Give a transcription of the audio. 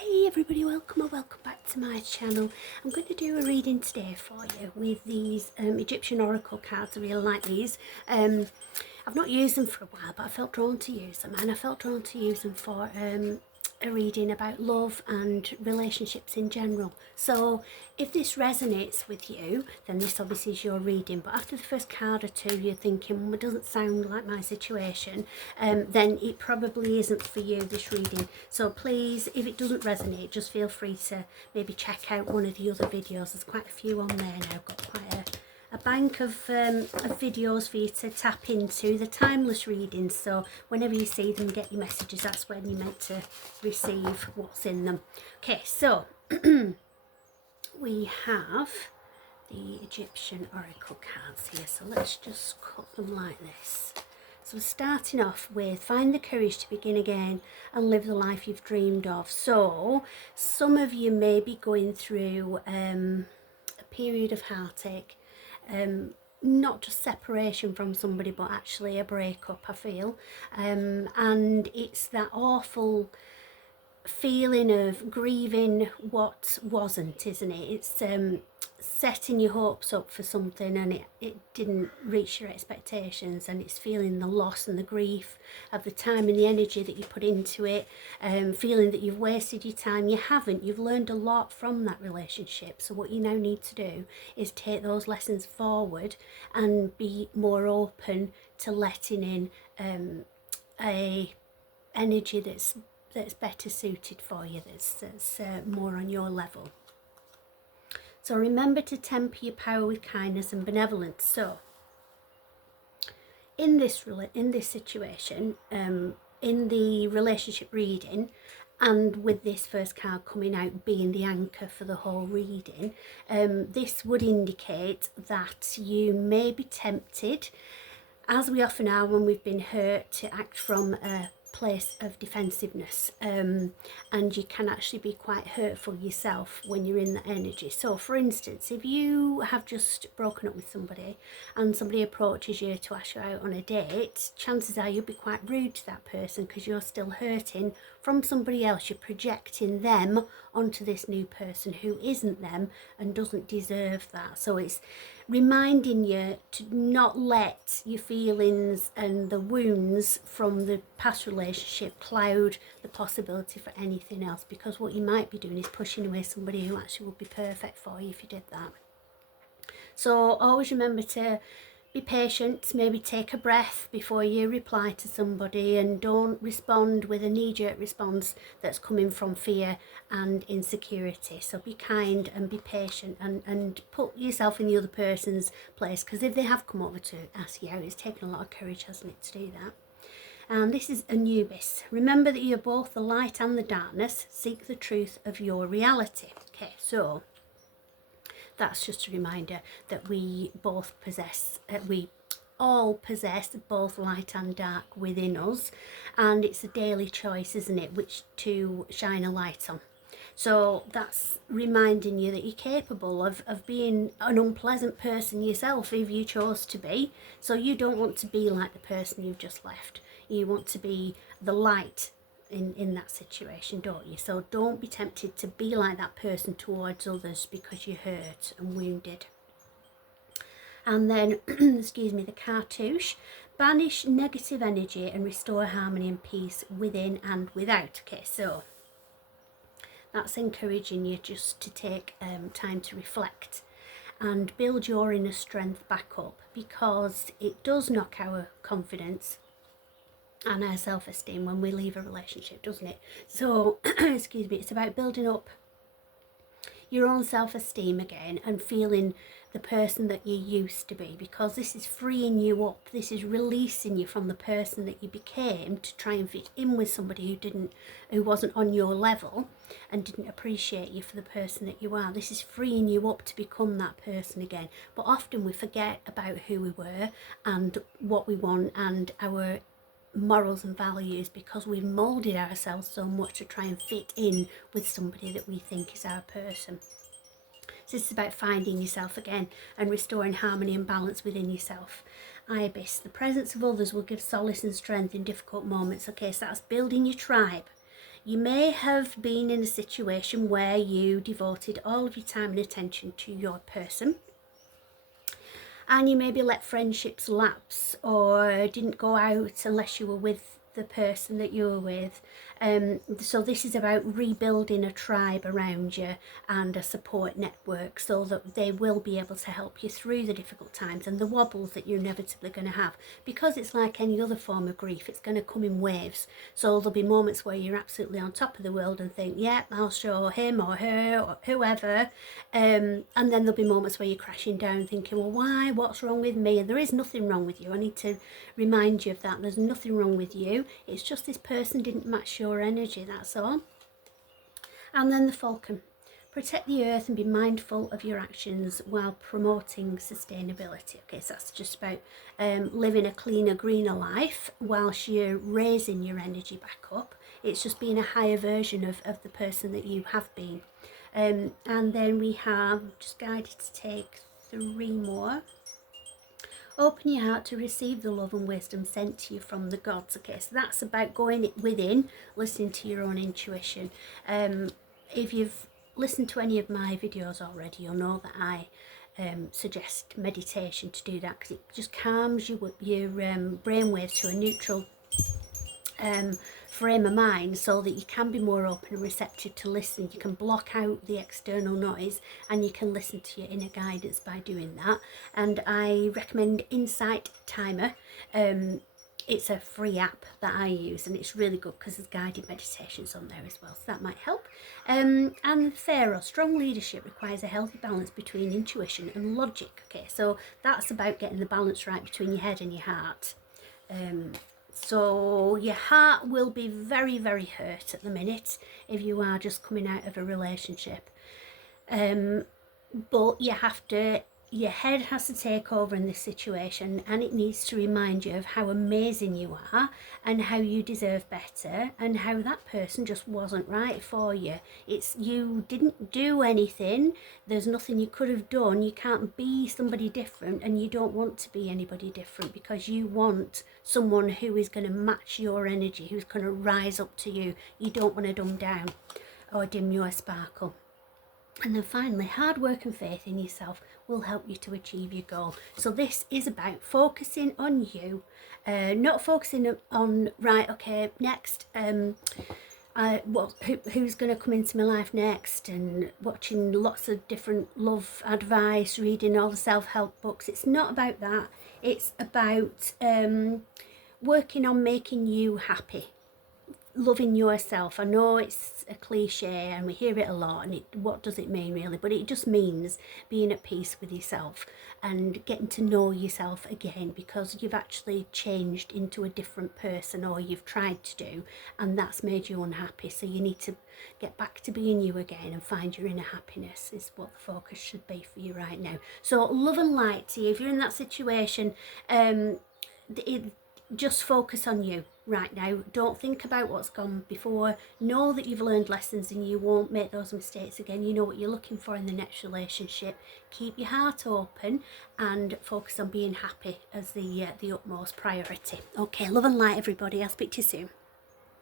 Hey everybody, welcome or welcome back to my channel. I'm going to do a reading today for you with these Egyptian Oracle cards. I really like these. I've not used them for a while, but I felt drawn to use them, and I felt drawn to use them for a reading about love and relationships in general. So if this resonates with you, then this obviously is your reading. But after the first card or two you're thinking, well, it doesn't sound like my situation, then it probably isn't for you, this reading. So please, if it doesn't resonate, just feel free to maybe check out one of the other videos. There's quite a few on there now. I've got quite a bank of videos for you to tap into. The timeless readings, so whenever you see them, get your messages, that's when you're meant to receive what's in them. Okay, so we have the Egyptian Oracle cards here, so let's just cut them like this. So we're starting off with find the courage to begin again and live the life you've dreamed of. So some of you may be going through a period of heartache, not just separation from somebody, but actually a breakup, I feel, and it's that awful feeling of grieving what wasn't, isn't it? It's setting your hopes up for something and it didn't reach your expectations, and it's feeling the loss and the grief of the time and the energy that you put into it, feeling that you've wasted your time. You haven't. You've learned a lot from that relationship, so what you now need to do is take those lessons forward and be more open to letting in a energy that's better suited for you, that's more on your level. So remember to temper your power with kindness and benevolence. So in this situation, in the relationship reading, and with this first card coming out being the anchor for the whole reading, this would indicate that you may be tempted, as we often are when we've been hurt, to act from a place of defensiveness, and you can actually be quite hurtful yourself when you're in that energy. So for instance, if you have just broken up with somebody and somebody approaches you to ask you out on a date, chances are you'll be quite rude to that person because you're still hurting from somebody else. You're projecting them onto this new person who isn't them and doesn't deserve that. So it's reminding you to not let your feelings and the wounds from the past relationship cloud the possibility for anything else, because what you might be doing is pushing away somebody who actually would be perfect for you if you did that. So always remember to be patient, maybe take a breath before you reply to somebody, and don't respond with a knee-jerk response that's coming from fear and insecurity. So be kind and be patient, and put yourself in the other person's place, because if they have come over to ask you out, it's taken a lot of courage, hasn't it, to do that. And this is Anubis. Remember that you're both the light and the darkness. Seek the truth of your reality. Okay, so that's just a reminder that we both possess, we all possess both light and dark within us, and it's a daily choice, isn't it, which to shine a light on. So that's reminding you that you're capable of being an unpleasant person yourself if you chose to be. So you don't want to be like the person you've just left. You want to be the light in that situation, don't you? So don't be tempted to be like that person towards others because you're hurt and wounded. And then, excuse me, the cartouche. Banish negative energy and restore harmony and peace within and without. Okay, so that's encouraging you just to take time to reflect and build your inner strength back up, because it does knock our confidence and our self-esteem when we leave a relationship, doesn't it? So excuse me, it's about building up your own self-esteem again and feeling the person that you used to be, because this is freeing you up. This is releasing you from the person that you became to try and fit in with somebody who wasn't on your level and didn't appreciate you for the person that you are. This is freeing you up to become that person again. But often we forget about who we were and what we want and our morals and values, because we've moulded ourselves so much to try and fit in with somebody that we think is our person. So this is about finding yourself again and restoring harmony and balance within yourself. Ibis, the presence of others will give solace and strength in difficult moments. Okay, so that's building your tribe. You may have been in a situation where you devoted all of your time and attention to your person, and you maybe let friendships lapse or didn't go out unless you were with the person that you were with. So this is about rebuilding a tribe around you and a support network so that they will be able to help you through the difficult times and the wobbles that you're inevitably going to have. Because it's like any other form of grief, it's going to come in waves. So there'll be moments where you're absolutely on top of the world and think, yeah, I'll show him or her or whoever. And then there'll be moments where you're crashing down thinking, well, why? What's wrong with me? And there is nothing wrong with you. I need to remind you of that. There's nothing wrong with you. It's just this person didn't match your energy, that's all. And then the falcon. Protect the earth and be mindful of your actions while promoting sustainability. Okay, so that's just about living a cleaner, greener life whilst you're raising your energy back up. It's just being a higher version of the person that you have been. And then we have just guided to take 3 more. Open your heart to receive the love and wisdom sent to you from the gods. Okay, so that's about going within, listening to your own intuition. If you've listened to any of my videos already, you'll know that I suggest meditation to do that, because it just calms your brainwaves to a neutral frame of mind so that you can be more open and receptive to listen. You can block out the external noise and you can listen to your inner guidance by doing that. And I recommend Insight Timer. It's a free app that I use and it's really good because there's guided meditations on there as well, so that might help. And Pharaoh, strong leadership requires a healthy balance between intuition and logic. Okay, so that's about getting the balance right between your head and your heart. So your heart will be very, very hurt at the minute if you are just coming out of a relationship. But your head has to take over in this situation, and it needs to remind you of how amazing you are and how you deserve better and how that person just wasn't right for you. You didn't do anything. There's nothing you could have done. You can't be somebody different, and you don't want to be anybody different because you want someone who is going to match your energy, who's going to rise up to you. You don't want to dumb down or dim your sparkle. And then finally, hard work and faith in yourself will help you to achieve your goal. So this is about focusing on you, not focusing on, right, okay, next, who's going to come into my life next, and watching lots of different love advice, reading all the self-help books. It's not about that. It's about working on making you happy. Loving yourself. I know it's a cliche and we hear it a lot, and what does it mean really? But it just means being at peace with yourself and getting to know yourself again, because you've actually changed into a different person, or you've tried to do, and that's made you unhappy. So you need to get back to being you again and find your inner happiness is what the focus should be for you right now. So love and light to you. If you're in that situation, just focus on you right now. Don't think about what's gone before. Know that you've learned lessons and you won't make those mistakes again. You know what you're looking for in the next relationship. Keep your heart open and focus on being happy as the utmost priority. Okay, love and light everybody. I'll speak to you soon.